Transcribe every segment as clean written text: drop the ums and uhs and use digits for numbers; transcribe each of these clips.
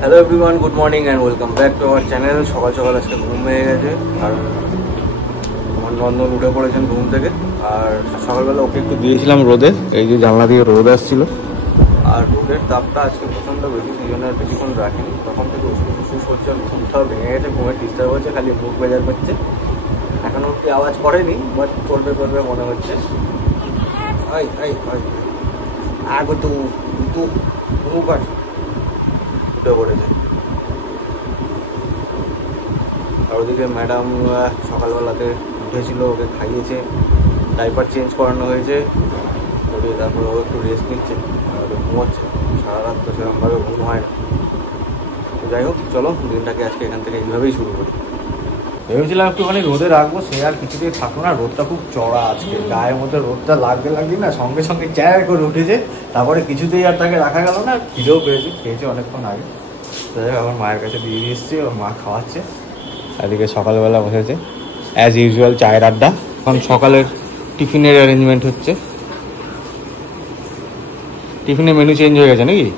Hello everyone, good morning and welcome back to our channel. সকাল সকাল আজকে ঘুম হয়ে গেছে আর আমার নন্দন উঠে পড়েছেন ঘুম থেকে। আর সকালবেলা ওকে একটু দিয়েছিলাম রোদে, এই যে জানলা দিয়ে রোদ আসছিল আর রোদের তাপটা আজকে প্রচণ্ড বেশি, সেই জন্য বেশিক্ষণ রাখিনি। তখন থেকে উসুস করছে, ঘুমটাও ভেঙে গেছে, ঘুমের ডিস্টার্ব হচ্ছে, খালি বুক বেজার করছে। এখনও অব্দি আওয়াজ করেনি, বাট করবে মনে হচ্ছে। আগে তো উঠে পড়েছে। আর ওদিকে ম্যাডাম সকালবেলাতে উঠেছিল, ওকে খাইয়েছে, ডাইপার চেঞ্জ করানো হয়েছে, ওদিকে তারপরে ও একটু রেস্ট নিচ্ছে আর ঘুমোচ্ছে। সারা রাত তো সেরকমভাবে ঘুম হয় না। তো যাই হোক, চলো দিনটাকে আজকে এখান থেকে এইভাবেই শুরু করি। ভেবেছিলাম একটুখানি রোদে রাখবো, সে আর কিছুতেই থাকলো না। রোদটা খুব চড়া আজকে, গায়ের মধ্যে রোদটা লাগতে না সঙ্গে সঙ্গে চ্যার করে উঠেছে। তারপরে কিছুতেই আর তাকে রাখা গেল না। খিদেও পেয়েছে, খেয়েছে অনেকক্ষণ আগে। যাই হোক, আমার মায়ের কাছে দিয়ে এসছে, ওর মা খাওয়াচ্ছে। এদিকে সকালবেলা বসেছে অ্যাজ ইউজুয়াল চায়ের আড্ডা। এখন সকালের টিফিনের অ্যারেঞ্জমেন্ট হচ্ছে। টিফিনের মেনু চেঞ্জ হয়ে গেছে নাকি?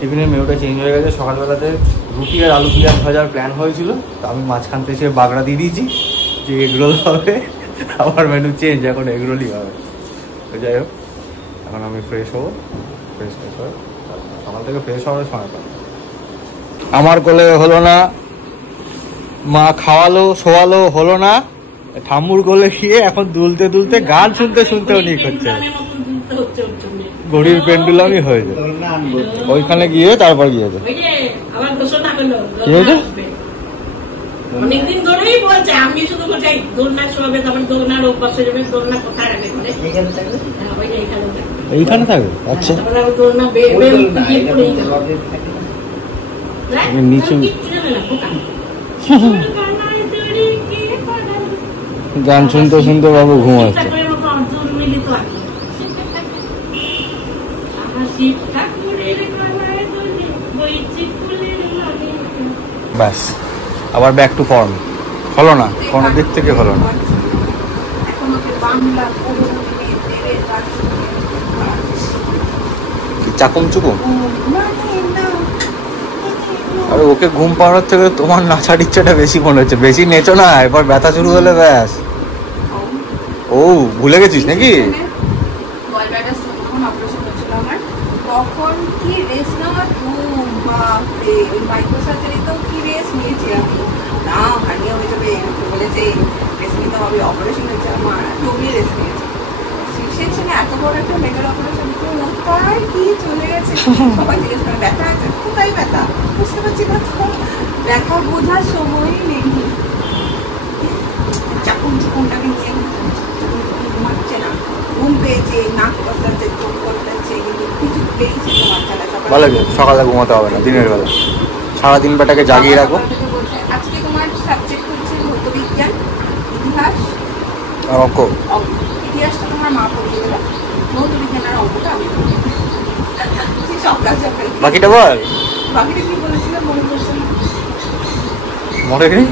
টিফিনের মেনুটা চেঞ্জ হয়ে গেছে। সকালবেলাতে রুটি আর আলু পেঁয়াজ ভাজার প্ল্যান হয়েছিল, তো আমি মাঝখান থেকে বাগড়া দিয়ে দিয়েছি যে এগরোল হবে। আবার মেনু চেঞ্জ, এখন এগরোলই হবে। তো যাই হোক, এখন আমি ফ্রেশ হবো। ফ্রেশ হয়ে সকাল থেকে ফ্রেশ হওয়ার সময় পাই। আমার কোলে হলো না, মা খাওয়ালো শোয়ালো হলো না, ঠাম্মুর কোলে গিয়ে এখন দুলতে গান শুনতেও নিক হচ্ছে। ঘড়ির পেন্ডুলামই হয়েছে। ওইখানে গিয়ে তারপর গিয়েছে অনেকদিন ধরেই বলছে, আমি শুধু বলছি দোলনা শোয়াবে, তারপরে দোলনার অভ্যাস হয়ে যাবে। দোলনা কোথায় রাখে এইখানে থাকবে। আচ্ছা, নিচে গান শুনতে বাবু ঘুম আসছে। ব্যাস, আবার ব্যাক টু ফর্ম। হলো না, কোনো দিক থেকে হলো না। চাকুম চুকুম। আরে ওকে ঘুম পাড়ার থেকে তোমার নাচার ইচ্ছাটা বেশি মনে হচ্ছে। বেশি নেচো না, এবার ব্যথা শুরু হলে ব্যাস। ও ভুলে গেছিস নাকি? তখন কি রেস্ট নেওয়া, ওই মাইক্রো সার্জারিতেও কি রেস্ট নিয়েছি আমি। না হারিয়ে হয়ে যাবে বলেছে, রেস্ট নিতে হবে। অপারেশন হয়েছে আমার, খুবই রেস্ট নিয়েছি। সেকশনে এত বড় একটা মেটার অপারেশন, কোথায় কি চলে গেছে সবাই জিজ্ঞেস করে, ব্যথা আছে কোথায়? ব্যথা বুঝতে পারছি না, ব্যথা বোঝার সময়ই নেই। চাকুমটাকে নিয়ে ঘুমাচ্ছে না, ঘুম পেয়েছে, নাক কষাচ্ছে, চোখ কষাচ্ছে, কিন্তু কিছু পেয়েছে তো বাচ্চাটা। ভালো, সকালে ঘুমাতে হবে না, দিনের বেলা সারাদিন বেটাকে জাগিয়ে রাখো। আজকে তোমার সাবজেক্ট হচ্ছে ভৌতবিজ্ঞান, ইতিহাস, অঙ্ক। ইতিহাসটা তোমার মা পড়িয়ে দেবে, ভৌতবিজ্ঞান আর অঙ্কটা আমি বাকিটা বল। বাকিটা কি বলেছিলাম মনে করছে মনে নেই।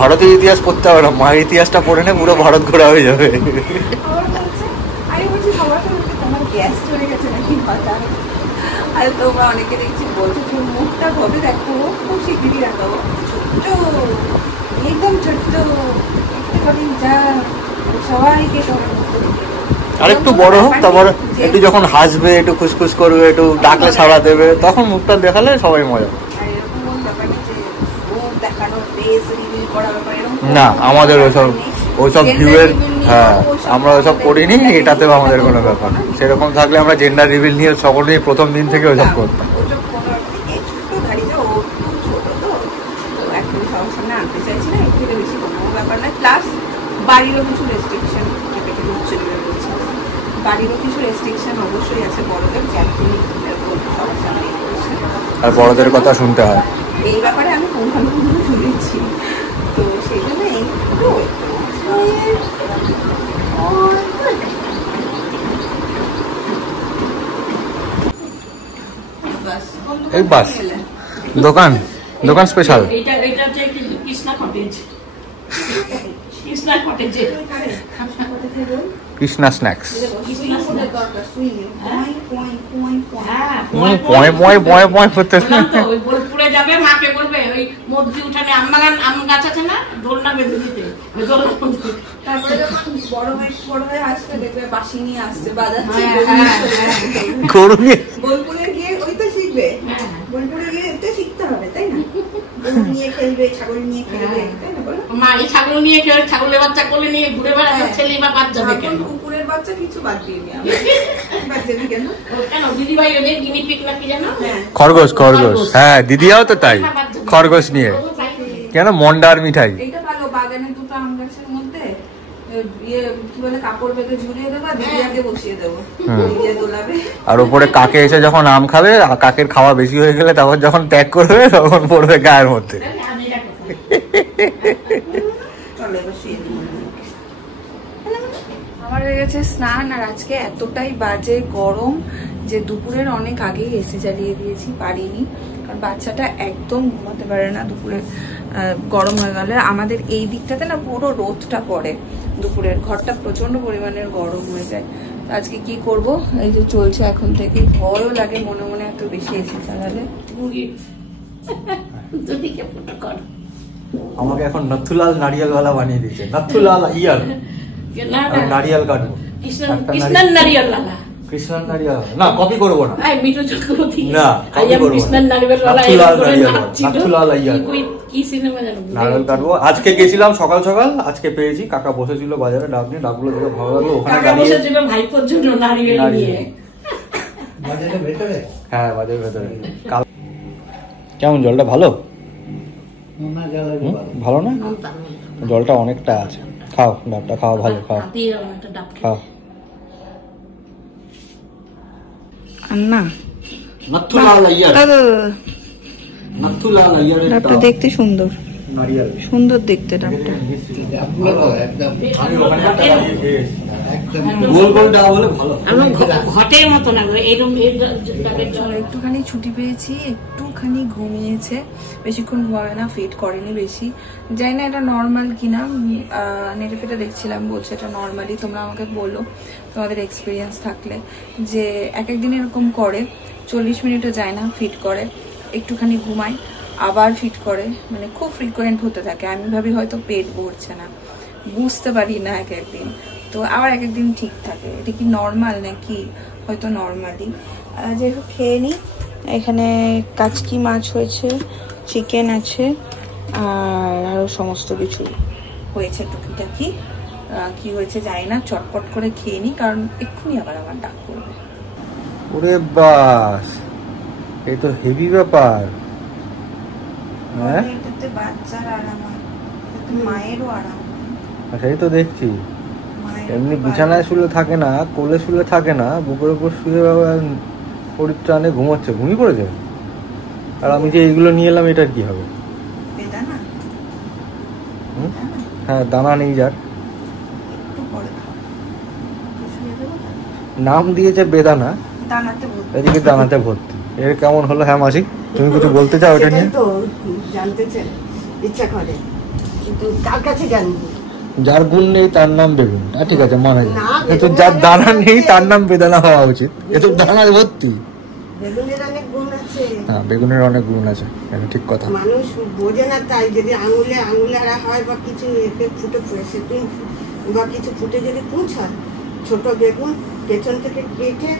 ভারতীয় ইতিহাস পড়তে হবে না, মায়ের ইতিহাসটা পড়ে নে, পুরো ভারত ঘোরা হয়ে যাবে। আমি বলছি সবার সঙ্গে তোমার গ্যাস চলে গেছে নাকি পাতা। আর তোমরা অনেকে দেখছি বলছো তোর মুখটা কবে দেখো, খুব শিগগিরই দেখাবো। ছোট্ট, একদম ছোট্ট, একটুখানি যা সবাইকে তোমার মুখটা দেখে। আর একটু বড় হোক, তারপর একটু যখন হাসবে, একটু খুশখুশ করবে, একটু ডাকলে সাড়া দেবে, তখন মুখটা দেখালে সবাই মজা। না, আমাদের ওইসব ভিউয়ের, হ্যাঁ আমরা ওইসব করিনি, এটাতেও আমাদের কোনো ব্যাপার না। সেরকম থাকলে আমরা জেন্ডার রিভিল নিয়ে সকলেই প্রথম দিন থেকে ওইসব করতাম। বাড়িরও কিছু রেস্ট্রিকশন, বাড়িরও কিছু রেস্ট্রিকশন অবশ্যই আছে বড়দের, আর বড়দের কথা শুনতে হয়। এই ব্যাপারে আমি পুঙ্খানুপুঙ্খ শুনেছি, তো সেই জন্য এই বাস দোকান দোকান স্পেশাল। এটা হচ্ছে Krishna cottage. Krishna cottage Krishna snacks. বোলপুরে যাবে, মাকে বলবে ওই মধ্যে উঠানে আম গাছ আছে না, দোলনা বেঁধে দিতে। তারপরে যখন বড় হয়ে আসবে দেখবে বাসি নিয়ে আসছে, বাজাচ্ছে। বোলপুরে গিয়ে ওই তো শিখবে, বোলপুরে গিয়ে এটা শিখতে হবে, তাই না? নিয়ে খেলবে, ছাগল নিয়ে খেলবে, তাই না? মা এই ছাগল নিয়ে খেলে, ছাগলের বাচ্চা কোলে নিয়ে ঘুরে বেড়াচ্ছে, ছেলে বা বাদ যাবে কেন? কুকুরের বাচ্চা কিছু বাদ দিয়ে বাদ যাবি কেন? কেন দিদিভাই ওদের গিনি পিগ না কি জানো? খরগোশ, খরগোশ। হ্যাঁ, দিদিয়াও তো তাই, খরগোশ নিয়ে। কেন মন্ডার মিঠাই। এটা ভালো, বাগানে দুটো আম গাছের মধ্যে কি বলে কাপড় বেঁধে ঝুলিয়ে দেবো, দিদিয়াকে বসিয়ে দেবো, দিদিয়া দোলাবে। আর ওপরে কাকে এসে যখন আম খাবে, কাকের খাওয়া বেশি হয়ে গেলে তখন যখন ত্যাগ করবে তখন পড়বে গায়ের মধ্যে। আমার হয়ে গেছে স্নান, আর আজকে এতটাই বাজে গরম যে দুপুরের অনেক আগেই এসি জ্বালিয়ে দিয়েছি, পারিনি, কারণ বাচ্চাটা একদম ঘুমাতে পারে না দুপুরে গরম হয়ে গেলে। আমাদের এই দিকটাতে না পুরো রোদটা পড়ে দুপুরের, ঘরটা প্রচন্ড পরিমাণের গরম হয়ে যায়। আজকে কি করব, এই যে চলছে এখন থেকে, ভয়ও লাগে মনে মনে এত বেশি এসি চালালে। আমাকে এখন নথুলাল নারিয়ালওয়ালা বানিয়ে দিয়েছে, নথুলাল ইয়ার নারিয়াল কাটবো, কৃষ্ণার নারিয়াল লালা, কৃষ্ণার নারিয়াল না, কপি করবো না, মিঠু চক্রবর্তী না, কপি করবো না, কৃষ্ণার নারিয়াল লালা, নথুলাল ইয়ার কি সিনেমা জানো? নারিয়াল কাটবো। আজকে গেছিলাম সকাল সকাল, আজকে পেয়েছি, কাকা বসেছিল বাজারে, ডাব নিয়ে, ডাবগুলো দেখে ভালো লাগলো। ওখানে বসেছিল ভাইপোর জন্য নারিয়াল নিয়ে, বাজারের ভেতরে। হ্যাঁ, বাজারের ভেতরে। কেমন জলটা? ভালো ভালো না? জলটা অনেকটা আছে, খাও ডাবটা, খাওয়া ভালো, খাও খাও। না ডাবটা দেখতে সুন্দর, সুন্দর দেখতে ডাবটা। একটুখানি ছুটি পেয়েছি, একটুখানি ঘুমিয়েছে, বেশিক্ষণ ঘুমাবে না, ফিট করেনি বেশি, জানি না এটা নর্মাল কিনা, নেটে ফেটে দেখছিলাম, বলছে এটা নর্মালি। তোমরা আমাকে বলো তোমাদের এক্সপিরিয়েন্স থাকলে, যে এক একদিন এরকম করে, 40 মিনিটও যায় না ফিট করে, একটুখানি ঘুমায় আবার ফিট করে, মানে খুব ফ্রিকোয়েন্ট হতে থাকে। আমি ভাবি হয়তো পেট ভরছে না, বুঝতে পারি না এক একদিন, তো আবার এক একদিন ঠিক থাকে। এটা কি নর্মাল নাকি? হয়তো নর্মালি। যাই হোক, খেয়ে নিই। এখানে কাচকি মাছ হয়েছে, চিকেন আছে, আর আরও সমস্ত কিছু হয়েছে টুকিটাকি। কি হয়েছে জানি না, চটপট করে খেয়ে নিই, কারণ এক্ষুনি আবার আমার ডাক করবে। ওরে বাস, এই তো হেভি ব্যাপার। হ্যাঁ, এটাতে বাচ্চার আরাম হয়, মায়েরও আরাম। সেই তো দেখছি, এমনি বিছানায় শুলে থাকে না, কোলে শুলে থাকে না, বুকের উপর শুয়ে পরিত্রাণে ঘুমোচ্ছে, ঘুমিয়ে পড়েছে। আর আমি যে এইগুলো নিয়ে এলাম, এটার কি হবে? হ্যাঁ, দানা নেই যার, নাম দিয়েছে বেদানা, এদিকে দানাতে ভর্তি। এর কেমন হলো? হ্যাঁ মাসি, তুমি কিছু বলতে চাও এটা নিয়ে? জানতে চাই, ইচ্ছা করে, কিন্তু কার কাছে জানবো? যার গুণ নেই তার নাম বেগুন, ঠিক আছে মানা যায়, কিন্তু যার দানা নেই তার নাম বেদানা হওয়া উচিত। এ তো দানায় ভর্তি। বেগুনের অনেক গুণ আছে। হ্যাঁ, বেগুনের অনেক গুণ আছে, এটা ঠিক কথা। মানুষ বোঝে না, তাই যদি আঙুলে আঙুলারা হয় বা কিছু ফুটে সেতুন বা কিছু ফুটে যদি পুঁছ হয়, ছোট বেগুন পেছন থেকে কেটে,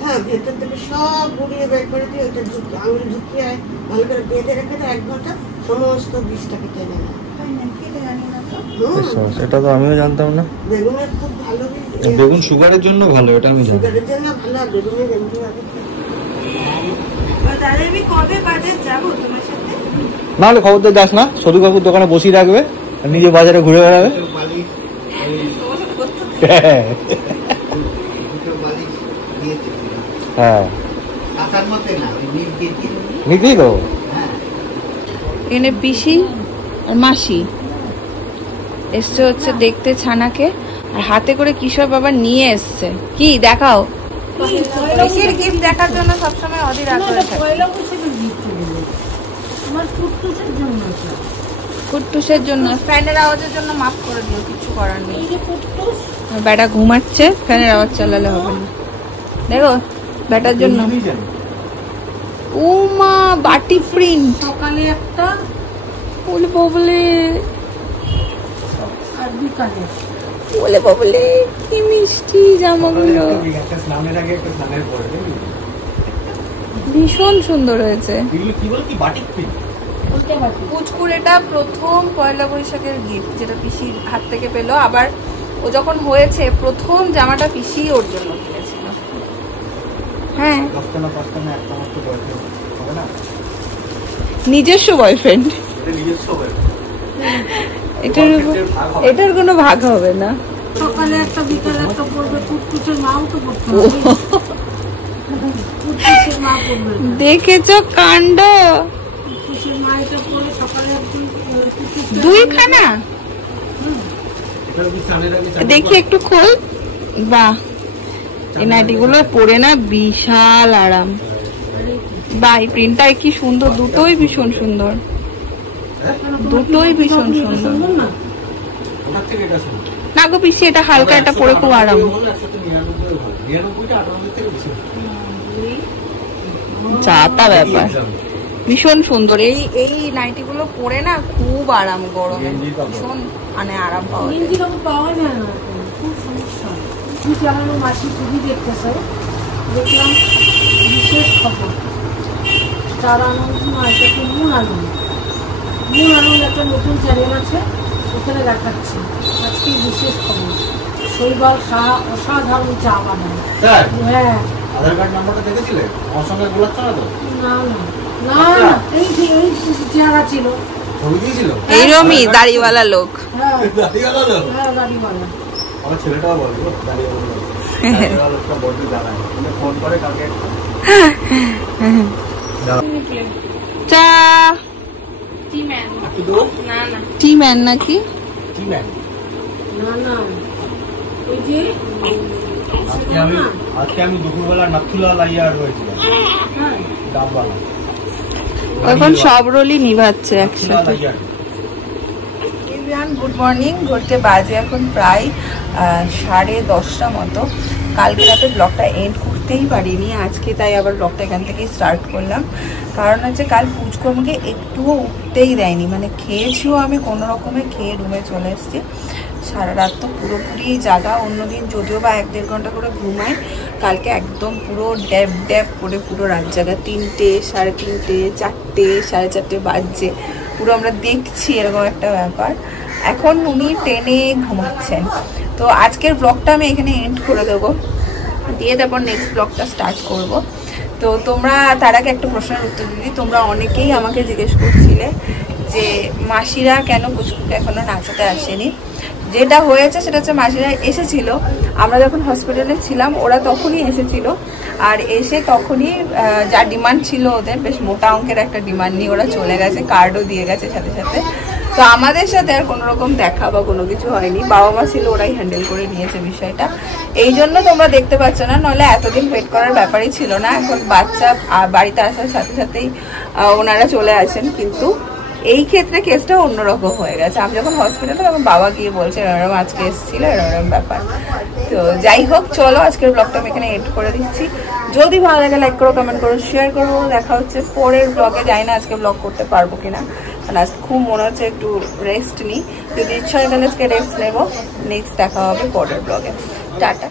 হ্যাঁ, ভেতর থেকে সব গুড়িয়ে বের করে দিয়ে ওটা আঙুলে ঢুকিয়ে ভালো করে বেঁধে রেখে দেয়, 1 ঘন্টা সমস্ত বিষটাকে টেনে নেয়। এটা তো আমিও জানতাম না। বেগুনের খুব ভালো, বেগুন সুগারের জন্য ভালো, এটা আমি জানি। সুগারের জন্য ভালো, বেগুনের এমনি ভালো। তাহলে আমি কবে বাজার যাবো তোমার সাথে? নাহলে খবর তো যাস না, সদু কাকুর দোকানে বসিয়ে রাখবে, নিজে বাজারে ঘুরে বেড়াবে। হ্যাঁ, নিকি তো এনে পিসি আর মাসি এসছে হচ্ছে দেখতে ছানাকে, আর হাতে করে কিশোর বাবা নিয়ে এসছে। কি দেখাও? পিসির গিফট দেখার জন্য সবসময় অধীর আগ্রহে থাকে। ফুটটুসের জন্য, ফ্যানের আওয়াজের জন্য মাফ করে দিও, কিছু করার নেই। ব্যাটা ঘুমাচ্ছে, ফ্যানের আওয়াজ চালালে হবে না। দেখো ব্যাটার জন্য। ও মা বাটি প্রিন্ট, সকালে একটা বলে বলে আর বিকালে। বলে বলে কি মিষ্টি জামাগুলো, ভীষণ সুন্দর হয়েছে। পুচকুর এটা প্রথম পয়লা বৈশাখের গিফট, যেটা পিসির হাত থেকে পেলো। আবার ও যখন হয়েছে প্রথম জামাটা পিসি ওর জন্য কিনেছিল। হ্যাঁ, নিজস্ব বয়ফ্রেন্ড, এটার কোনো ভাগ হবে না। সকালে একটা বিকালে একটা পড়বে, কুটকুচের মাও তো পড়তে হবে। কুটকুচের মা পড়বে, দেখেছো কাণ্ড। কুটকুচের মা এটা পড়ে সকালে একদিন দুইখানা। দেখি একটু খোল। বাহ, এই নাইটিগুলো পরে না বিশাল আরাম। বাহ, এই প্রিন্টটা কি সুন্দর, দুটোই ভীষণ সুন্দর, দুটোই ভীষণ সুন্দর। না গো পিসি, এটা হালকা, এটা পরে খুব আরাম। চাতা ব্যাপার, ভীষণ সুন্দর। এই নাইটি গুলো পরে না খুব আরাম, গরমে ভীষণ মানে আরাম পাওয়া যায়। পাওয়া যায় না, খুব সমস্যা। কিছু আমার মাসি টিভি দেখতেছে, দেখলাম বিশেষ খবর, তারা আনন্দ একটা মুন আনন্দ একটা নতুন চ্যানেল আছে, ওখানে দেখাচ্ছে আজকে বিশেষ খবর। শৈবাল সাহা অসাধারণ চা বানায়। হ্যাঁ, আধার কার্ড নাম্বারটা দেখেছিলে? আমার সঙ্গে গোলাচ্ছ না তো? না না না, এই চেহারা ছিল, ছবি দিয়েছিল এইরকমই দাড়িওয়ালা লোক। হ্যাঁ দাড়িওয়ালা লোক, হ্যাঁ দাড়িওয়ালা। আমার ছেলেটাও বলবো দাড়িওয়ালা লোক, দাড়িওয়ালা লোকটা বলতে জানায়, ফোন করে কালকে চা টি ম্যান নাকি? কি ম্যাম, না না, ওই যে আজকে আমি দুপুরবেলা নাথুলা লাইয়ার হয়েছিলাম, হ্যাঁ ডাবওয়ালা। এখন সব রোলই নিভাচ্ছে একসাথে। গুড মর্নিং, ঘুরতে বাজে এখন প্রায় 10:30 মতো। কালকে রাতে ব্লগটা এন্ড করতেই পারিনি, আজকে তাই আবার ব্লগটা এখান থেকেই স্টার্ট করলাম। কারণ হচ্ছে কাল পুচকু আমাকে একটুও উঠতেই দেয়নি, মানে খেয়েছিও আমি কোনো রকমে খেয়ে রুমে চলে এসেছি। সারা রাত তো পুরোপুরি জাগা, অন্যদিন যদিও বা 1-1.5 ঘন্টা করে ঘুমাই, কালকে একদম পুরো ড্যাব ড্যাব করে পুরো রাত জাগা। 3টে, 3:30, 4টে, 4:30 বাজছে, পুরো আমরা দেখছি এরকম একটা ব্যাপার। এখন উনি টেনে ঘুমাচ্ছেন। তো আজকের ব্লগটা আমি এখানে এন্ড করে দেবো, দিয়ে তারপর নেক্সট ব্লগটা স্টার্ট করব। তো তোমরা তার আগে একটা প্রশ্নের উত্তর দিদি, তোমরা অনেকেই আমাকে জিজ্ঞেস করছিলে যে মাসিরা কেন পুচকুকে এখনো নাচাতে আসেনি। যেটা হয়েছে সেটা হচ্ছে মাসিরা এসেছিল, আমরা যখন হসপিটালে ছিলাম ওরা তখনই এসেছিল। আর এসে তখনই যা ডিমান্ড ছিল ওদের, বেশ মোটা অঙ্কের একটা ডিমান্ড নিয়ে ওরা চলে গেছে, কার্ডও দিয়ে গেছে সাথে সাথে। তো আমাদের সাথে আর কোনো রকম দেখা বা কোনো কিছু হয়নি, বাবা মা ছিল ওরাই হ্যান্ডেল করে নিয়েছে বিষয়টা। এই জন্য তোমরা দেখতে পাচ্ছ না, নইলে এতদিন ওয়েট করার ব্যাপারই ছিল না। এখন বাচ্চা বাড়িতে আসার সাথে সাথেই ওনারা চলে আসেন, কিন্তু এই ক্ষেত্রে কেসটা অন্যরকম হয়ে গেছে। আমি যখন হসপিটালে তখন বাবা গিয়ে বলছে এরকম আজকে এসেছিল, এরকম ব্যাপার। তো যাই হোক, চলো আজকের ব্লগটা আমি এখানে এড করে দিচ্ছি। যদি ভালো লাগে লাইক করো, কমেন্ট করো, শেয়ার করো। দেখা হচ্ছে পরের ব্লগে। যাই না আজকে ব্লগ করতে পারবো কিনা, কারণ আজকে খুব মনে হচ্ছে একটু রেস্ট নিই। যদি ইচ্ছা হয় তাহলে আজকে রেস্ট নেবো। নেক্সট দেখা হবে পরের ব্লগে। টাটা।